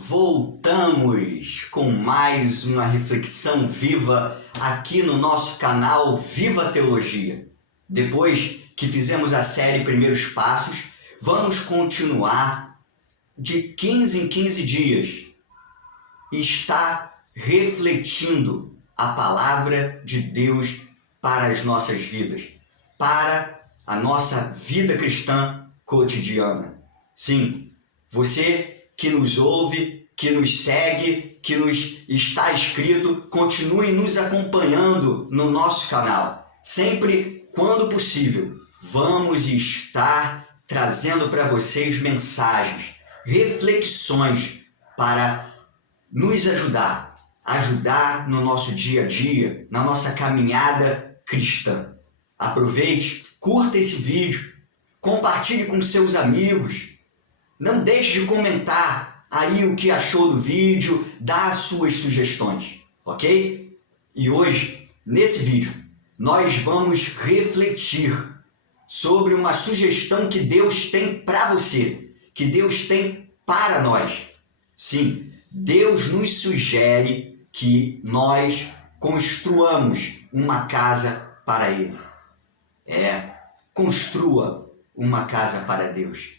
Voltamos com mais uma reflexão viva aqui no nosso canal Viva Teologia. Depois que fizemos a série Primeiros Passos, vamos continuar de 15 em 15 dias e estar refletindo a palavra de Deus para as nossas vidas, para a nossa vida cristã cotidiana. Sim, você que nos ouve, que nos segue, que nos está inscrito, continue nos acompanhando no nosso canal. Sempre quando possível, vamos estar trazendo para vocês mensagens, reflexões para nos ajudar no nosso dia a dia, na nossa caminhada cristã. Aproveite, curta esse vídeo, compartilhe com seus amigos. Não deixe de comentar aí o que achou do vídeo, dar suas sugestões, ok? E hoje, nesse vídeo, nós vamos refletir sobre uma sugestão que Deus tem para você, que Deus tem para nós. Sim, Deus nos sugere que nós construamos uma casa para Ele. Construa uma casa para Deus.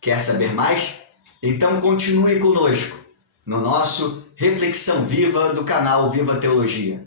Quer saber mais? Então continue conosco no nosso Reflexão Viva do canal Viva Teologia.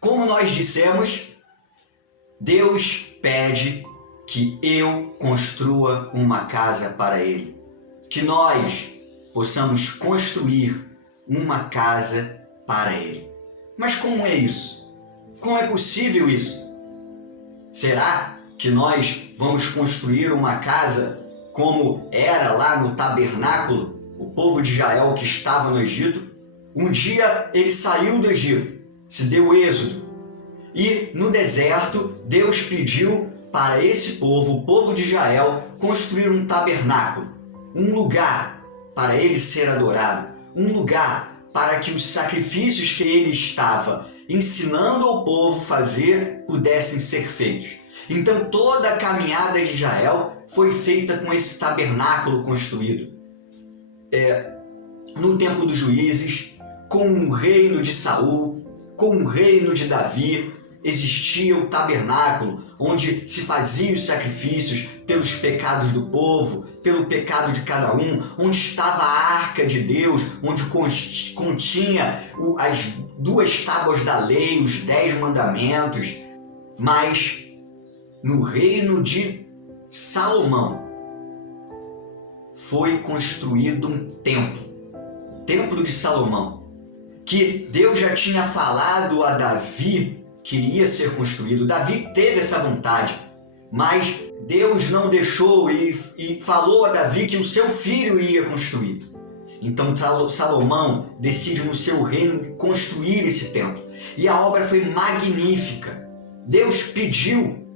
Como nós dissemos, Deus pede que eu construa uma casa para Ele, que nós possamos construir uma casa para Ele. Mas como é isso? Como é possível isso? Será que nós vamos construir uma casa como era lá no tabernáculo, o povo de Israel que estava no Egito? Um dia ele saiu do Egito, se deu o êxodo. E no deserto, Deus pediu para esse povo, o povo de Israel, construir um tabernáculo, um lugar para ele ser adorado, um lugar para que os sacrifícios que ele estava ensinando ao povo fazer pudessem ser feitos. Então toda a caminhada de Israel foi feita com esse tabernáculo construído. No tempo dos juízes, com o reino de Saul, com o reino de Davi, existia o tabernáculo onde se faziam os sacrifícios pelos pecados do povo, pelo pecado de cada um, onde estava a arca de Deus, onde continha as 2 tábuas da lei, os 10 mandamentos. Mas no reino de Salomão foi construído um templo de Salomão, que Deus já tinha falado a Davi que iria ser construído. Davi teve essa vontade, mas Deus não deixou e falou a Davi que o seu filho iria construir. Então Salomão decide no seu reino construir esse templo. E a obra foi magnífica. Deus pediu,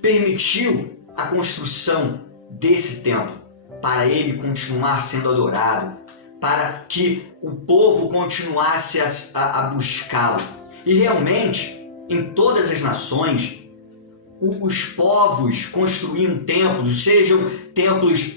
permitiu a construção desse templo para ele continuar sendo adorado, para que o povo continuasse a buscá-lo. E realmente, em todas as nações, os povos construíam templos, sejam templos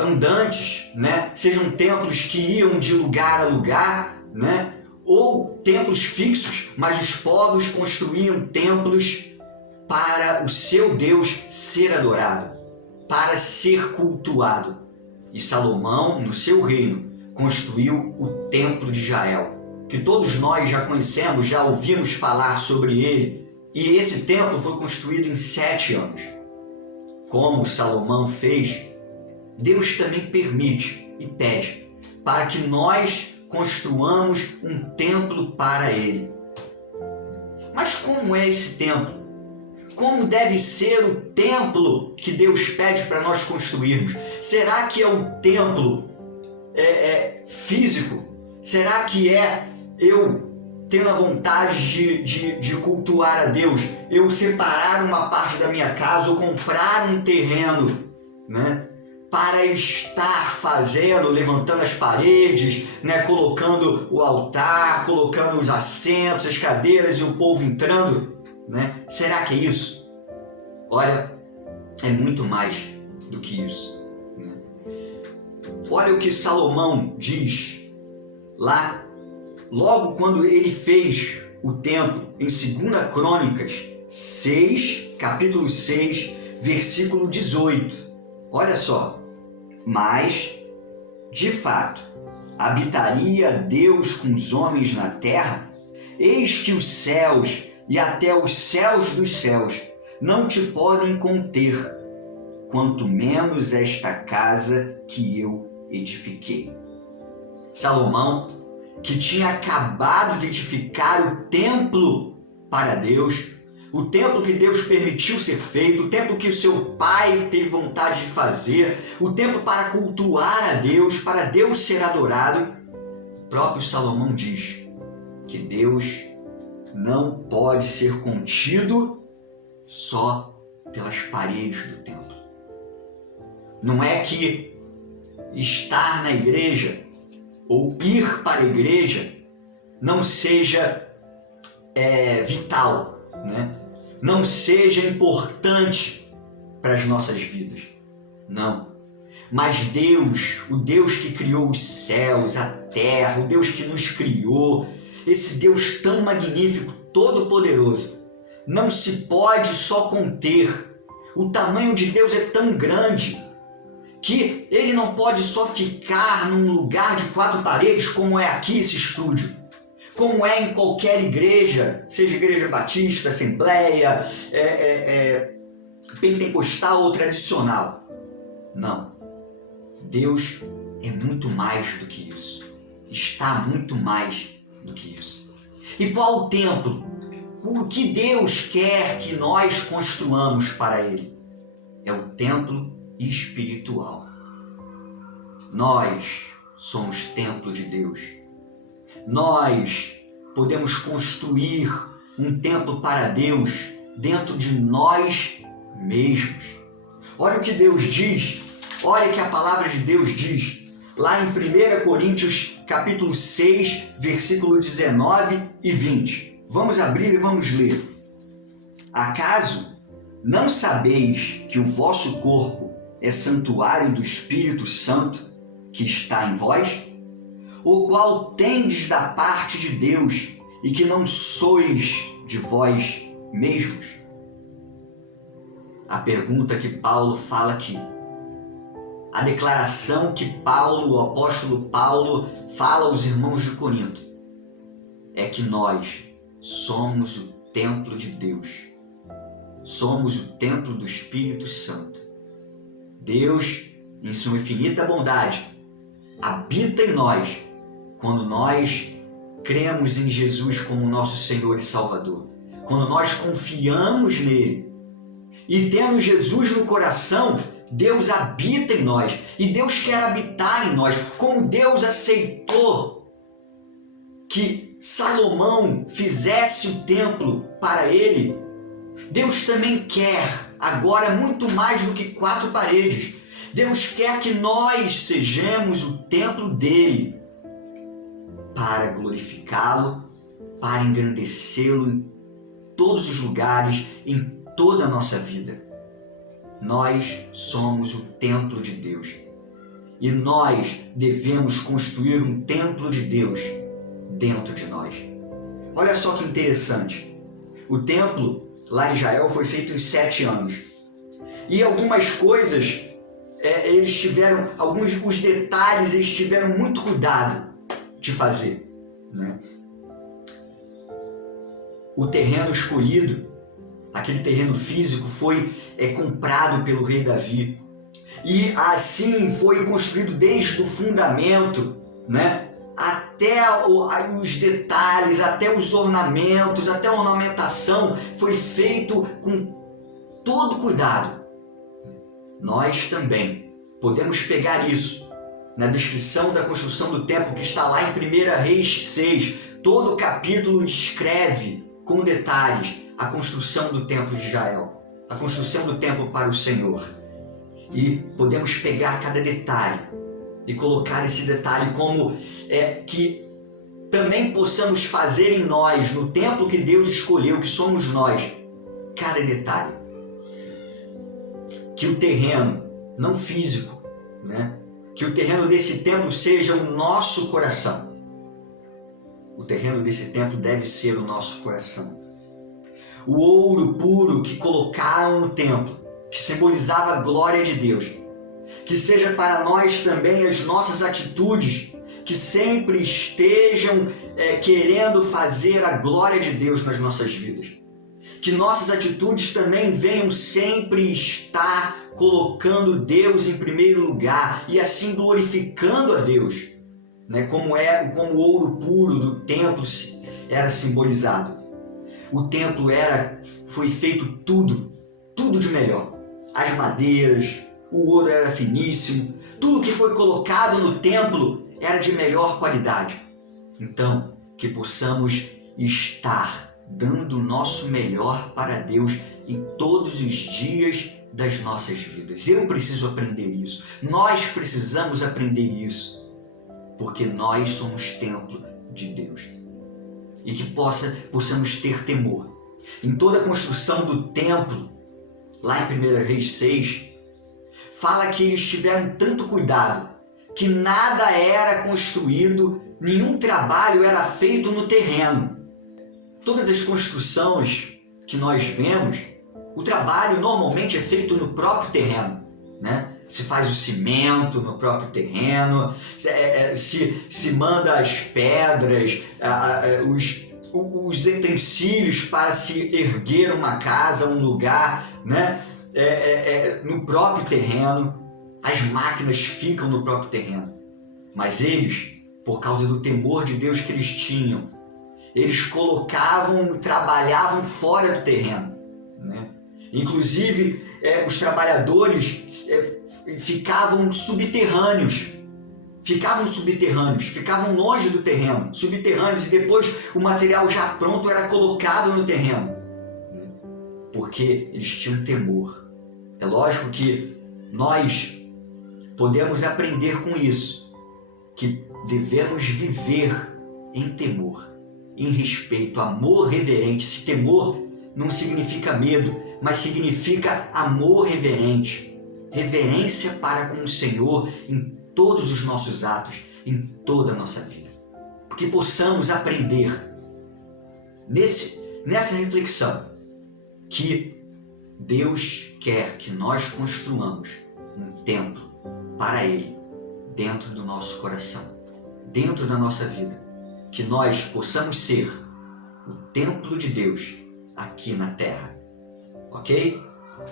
andantes, sejam templos que iam de lugar a lugar, ou templos fixos, mas os povos construíam templos para o seu Deus ser adorado, para ser cultuado. E Salomão, no seu reino, construiu o Templo de Israel, que todos nós já conhecemos, já ouvimos falar sobre ele. E esse templo foi construído em 7 anos. Como Salomão fez, Deus também permite e pede para que nós construamos um templo para Ele. Mas como é esse templo? Como deve ser o templo que Deus pede para nós construirmos? Será que é um templo físico? Será que é eu tendo a vontade de cultuar a Deus, eu separar uma parte da minha casa ou comprar um terreno, né, para estar levantando as paredes, né, colocando o altar, colocando os assentos, as cadeiras e o povo entrando, né? Será que é isso? Olha, é muito mais do que isso, né? Olha o que Salomão diz lá, logo quando ele fez o templo, em 2 Crônicas 6, capítulo 6, versículo 18. Olha só. Mas, de fato, habitaria Deus com os homens na terra? Eis que os céus e até os céus dos céus não te podem conter, quanto menos esta casa que eu edifiquei. Salomão, que tinha acabado de edificar o templo para Deus, o templo que Deus permitiu ser feito, o templo que o seu pai teve vontade de fazer, o templo para cultuar a Deus, para Deus ser adorado, o próprio Salomão diz que Deus não pode ser contido só pelas paredes do templo. Não é que estar na igreja ou ir para a igreja não seja vital, né? Não seja importante para as nossas vidas. Não. Mas Deus, o Deus que criou os céus, a terra, o Deus que nos criou, esse Deus tão magnífico, todo-poderoso, não se pode só conter. O tamanho de Deus é tão grande que ele não pode só ficar num lugar de 4 paredes, como é aqui esse estúdio, como é em qualquer igreja, seja igreja batista, assembleia, pentecostal ou tradicional. Não. Deus é muito mais do que isso. Está muito mais do que isso. E qual o templo? O que Deus quer que nós construamos para Ele? É o templo espiritual. Nós somos templo de Deus. Nós podemos construir um templo para Deus dentro de nós mesmos. Olha o que Deus diz, olha o que a palavra de Deus diz, lá em 1 Coríntios capítulo 6, versículo 19 e 20. Vamos abrir e vamos ler. Acaso não sabeis que o vosso corpo é santuário do Espírito Santo que está em vós, o qual tendes da parte de Deus e que não sois de vós mesmos? A pergunta que Paulo fala aqui, a declaração que Paulo, o apóstolo Paulo, fala aos irmãos de Corinto, é que nós somos o templo de Deus. Somos o templo do Espírito Santo. Deus, em sua infinita bondade, habita em nós quando nós cremos em Jesus como nosso Senhor e Salvador. Quando nós confiamos nele. E tendo Jesus no coração, Deus habita em nós. E Deus quer habitar em nós. Como Deus aceitou que Salomão fizesse o templo para ele, Deus também quer, agora muito mais do que 4 paredes, Deus quer que nós sejamos o templo dele para glorificá-lo, para engrandecê-lo em todos os lugares, em toda a nossa vida. Nós somos o templo de Deus e nós devemos construir um templo de Deus dentro de nós. Olha só que interessante. O templo lá em Israel foi feito em 7 anos. E algumas coisas, eles tiveram, os detalhes eles tiveram muito cuidado de fazer, né? O terreno escolhido, aquele terreno físico, foi comprado pelo rei Davi. e assim foi construído desde o fundamento, né? Até os detalhes, até os ornamentos, até a ornamentação foi feito com todo cuidado. Nós também podemos pegar isso na descrição da construção do templo que está lá em 1 Reis 6. Todo o capítulo descreve com detalhes a construção do templo de Israel, a construção do templo para o Senhor. E podemos pegar cada detalhe e colocar esse detalhe como que também possamos fazer em nós, no templo que Deus escolheu, que somos nós, cada detalhe. Que o terreno, não físico, né? Que o terreno desse templo seja o nosso coração. O terreno desse templo deve ser o nosso coração. O ouro puro que colocaram no templo, que simbolizava a glória de Deus, que seja para nós também as nossas atitudes, que sempre estejam querendo fazer a glória de Deus nas nossas vidas. Que nossas atitudes também venham sempre estar colocando Deus em primeiro lugar e assim glorificando a Deus, né? Como o ouro puro do templo era simbolizado. O templo foi feito tudo de melhor. As madeiras, o ouro era finíssimo, tudo que foi colocado no templo era de melhor qualidade. Então, que possamos estar dando o nosso melhor para Deus em todos os dias das nossas vidas. Eu preciso aprender isso. Nós precisamos aprender isso. Porque nós somos templo de Deus. E que possamos ter temor. Em toda a construção do templo, lá em 1 Reis 6, fala que eles tiveram tanto cuidado que nada era construído, nenhum trabalho era feito no terreno. Todas as construções que nós vemos, o trabalho normalmente é feito no próprio terreno, né? Se faz o cimento no próprio terreno, se manda as pedras, os utensílios para se erguer uma casa, um lugar, né? No próprio terreno. As máquinas ficam no próprio terreno. Mas eles, por causa do temor de Deus que eles tinham, eles trabalhavam fora do terreno, né? Inclusive, os trabalhadores ficavam subterrâneos, ficavam longe do terreno, subterrâneos, e depois o material já pronto era colocado no terreno, porque eles tinham temor. É lógico que nós podemos aprender com isso, que devemos viver em temor, em respeito, amor reverente. Esse temor não significa medo, mas significa amor reverente, reverência para com o Senhor em todos os nossos atos, em toda a nossa vida. Porque possamos aprender nessa reflexão que Deus quer que nós construamos um templo para Ele dentro do nosso coração, dentro da nossa vida. Que nós possamos ser o templo de Deus aqui na terra, ok?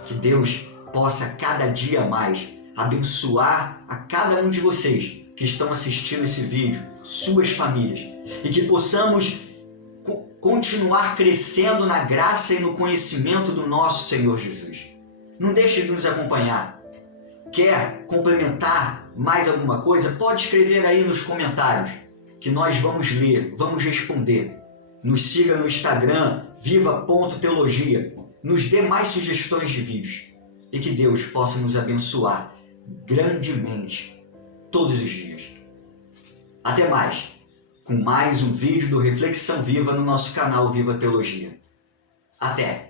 Que Deus possa cada dia mais abençoar a cada um de vocês que estão assistindo esse vídeo, suas famílias, e que possamos continuar crescendo na graça e no conhecimento do nosso Senhor Jesus. Não deixe de nos acompanhar. Quer complementar mais alguma coisa? Pode escrever aí nos comentários, que nós vamos ler, vamos responder. Nos siga no Instagram, viva.teologia. Nos dê mais sugestões de vídeos. E que Deus possa nos abençoar grandemente todos os dias. Até mais, com mais um vídeo do Reflexão Viva no nosso canal Viva Teologia. Até!